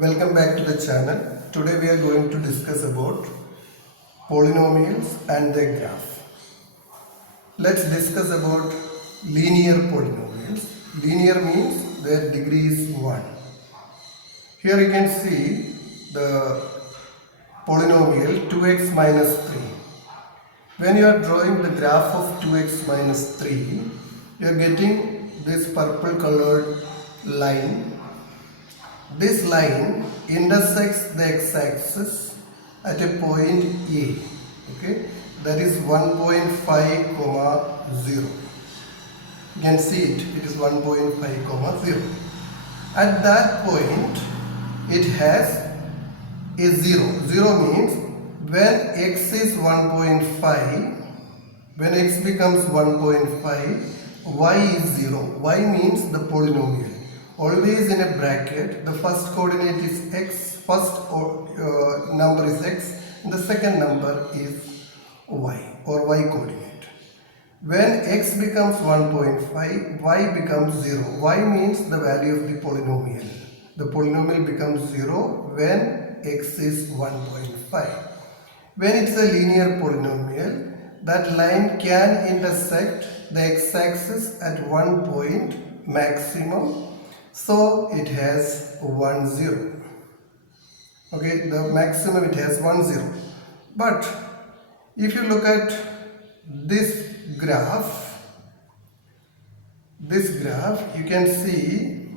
Welcome back to the channel. Today we are going to discuss about polynomials and their graph. Let's discuss about linear polynomials. Linear means their degree is 1. Here you can see the polynomial 2x minus 3. When you are drawing the graph of 2x minus 3, you are getting this purple colored line. This line intersects the x-axis at a point A, okay, that is 1.5, 0. You can see it is 1.5, 0. At that point, it has a 0. 0 means when x is 1.5, when x becomes 1.5, y is 0. Y means the polynomial. Always in a bracket, the first coordinate is x, first number is x, and the second number is y or y coordinate. When x becomes 1.5, y becomes 0. Y means the value of the polynomial. The polynomial becomes 0 when x is 1.5. When it's a linear polynomial, that line can intersect the x-axis at one point maximum. So it has 1, 0. Okay, the maximum it has 1, 0. But if you look at this graph, you can see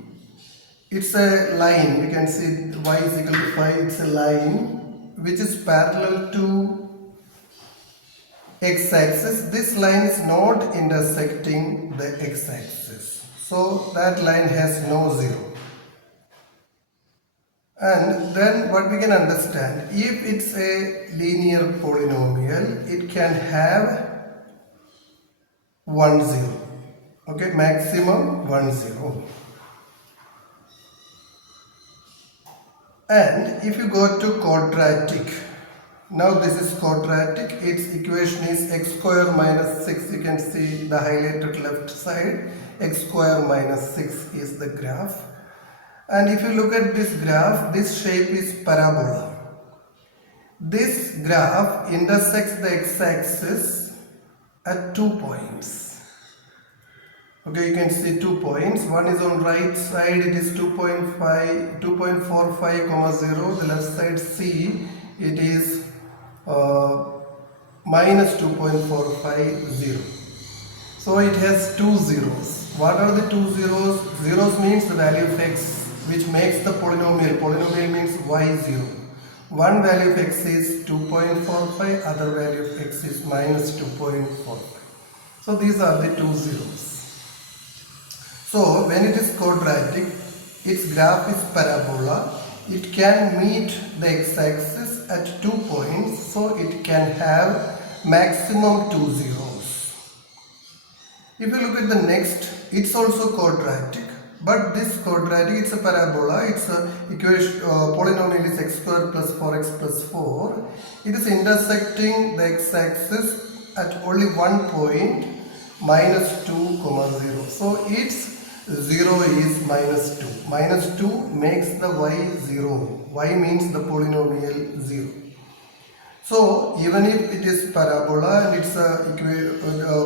it's a line. You can see y is equal to 5. It's a line which is parallel to x-axis. This line is not intersecting the x-axis. So that line has no 0. And then what we can understand, if it's a linear polynomial, it can have 1, 0. Okay, maximum 1, 0. And if you go to quadratic, now this is quadratic, its equation is x square minus 6. You can see the highlighted left side, x square minus 6 is the graph. And if you look at this graph, this shape is parabola. This graph intersects the x-axis at 2 points. Okay, you can see 2 points. One is on right side, it is 2.45, 0. The left side C, it is minus 2.450. So it has 2 zeros. What are the 2 zeros? Zeros means the value of x, which makes the polynomial. Polynomial means y 0. One value of x is 2.45, other value of x is minus 2.45. So these are the 2 zeros. So when it is quadratic, its graph is parabola. It can meet the x-axis at 2 points, so it can have maximum 2 zeros. If you look at the next, it's also quadratic, but this quadratic, it's a parabola. Its equation polynomial is x square plus 4x plus 4. It is intersecting the x-axis at only one point, minus 2, 0. So its 0 is minus 2. Minus 2 makes the y 0. Y means the polynomial 0. So even if it is parabola and its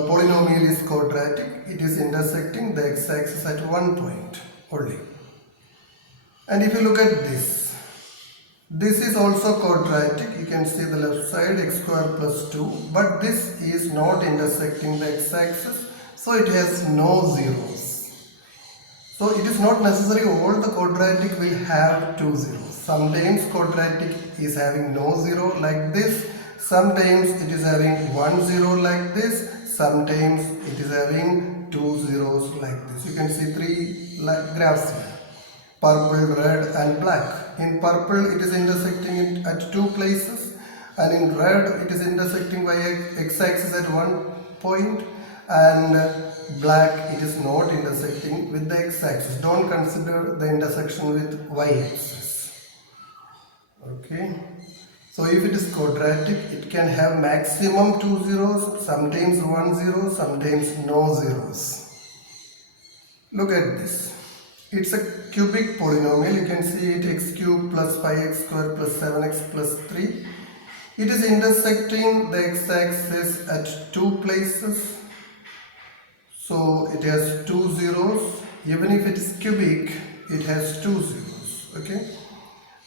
polynomial is quadratic, it is intersecting the x-axis at one point only. And if you look at this is also quadratic. You can see the left side, x square plus 2, but this is not intersecting the x-axis, so it has no zeros. So it is not necessary all the quadratic will have 2 zeros. Sometimes quadratic is having no 0 like this. Sometimes it is having 1 0 like this. Sometimes it is having 2 zeros like this. You can see 3 graphs here. Purple, red and black. In purple it is intersecting it at 2 places. And in red it is intersecting by x-axis at one point. And black, it is not intersecting with the x-axis. Don't consider the intersection with y-axis. Okay. So if it is quadratic, it can have maximum 2 zeros, sometimes 1 0, sometimes no zeros. Look at this. It's a cubic polynomial. You can see it x cube plus 5x square plus 7x plus 3. It is intersecting the x-axis at two places. So it has two zeros. Even if it is cubic, it has two zeros. Okay.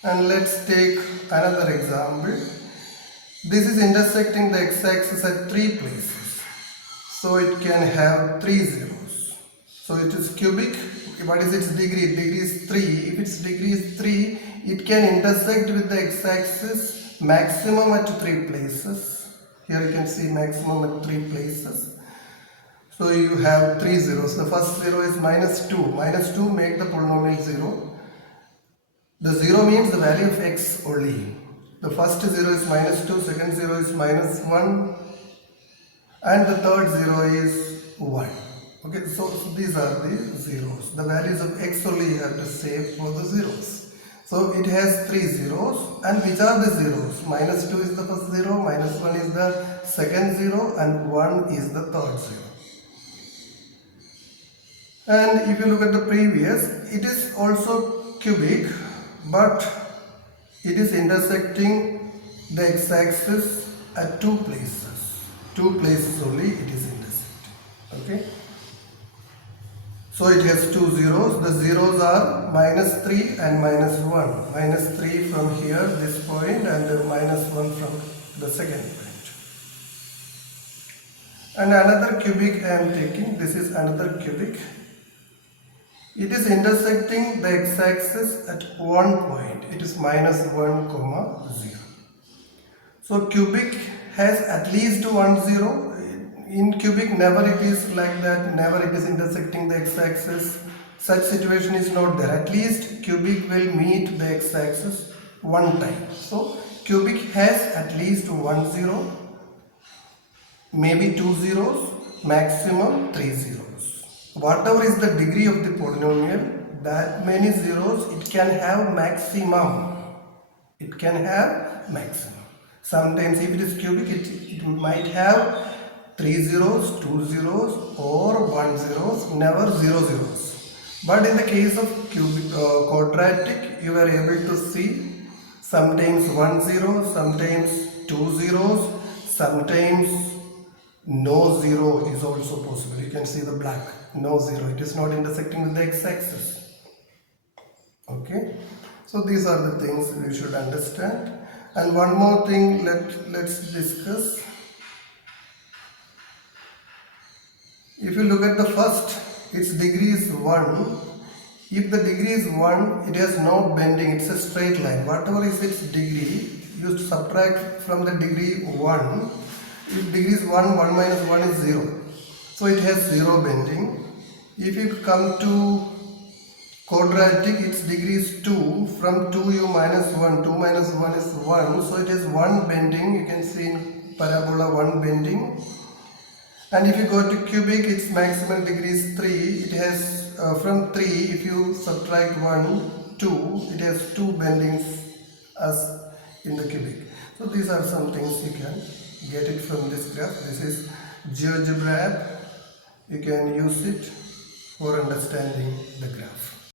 And let's take another example. This is intersecting the x-axis at three places. So it can have three zeros. So it is cubic. What is its degree? Degree is 3. If its degree is 3, it can intersect with the x-axis maximum at three places. Here you can see maximum at three places. So you have three zeros. The first zero is minus 2. Minus 2 make the polynomial 0. The 0 means the value of x only. The first 0 is minus 2, second 0 is minus 1, and the third 0 is 1. Okay, so these are the zeros. The values of x only you have to save for the zeros. So it has three zeros, and which are the zeros? Minus 2 is the first 0, minus 1 is the second 0, and 1 is the third 0. And if you look at the previous, it is also cubic, but it is intersecting the x-axis at two places. Two places only it is intersecting. Okay. So it has two zeros. The zeros are minus 3 and minus 1. Minus 3 from here, this point, and minus 1 from the second point. And another cubic I am taking. This is another cubic. It is intersecting the x-axis at one point. It is minus 1, 0. So cubic has at least one zero. In cubic, never it is like that. Never it is intersecting the x-axis. Such situation is not there. At least cubic will meet the x-axis one time. So cubic has at least one zero, maybe two zeros, maximum three zeros. Whatever is the degree of the polynomial, that many zeros it can have maximum. It can have maximum. Sometimes if it is cubic, it might have three zeros, two zeros, or one zeros, never zero zeros. But in the case of cubic, quadratic, you are able to see sometimes one zero, sometimes two zeros, sometimes no zero is also possible. You can see the black, no zero. It is not intersecting with the x-axis. Okay. So these are the things we should understand. And one more thing, let's discuss. If you look at the first, its degree is 1. If the degree is 1, it has no bending, it's a straight line. Whatever is its degree, you subtract from the degree 1. If degree is 1, 1 minus 1 is 0. So it has 0 bending. If you come to quadratic, its degree is 2. From 2 you minus 1. 2 minus 1 is 1. So it has 1 bending. You can see in parabola 1 bending. And if you go to cubic, its maximum degree is 3. It has from 3, if you subtract 1, 2, it has 2 bendings as in the cubic. So these are some things you can get it from this graph. This is GeoGebra app. You can use it for understanding the graph.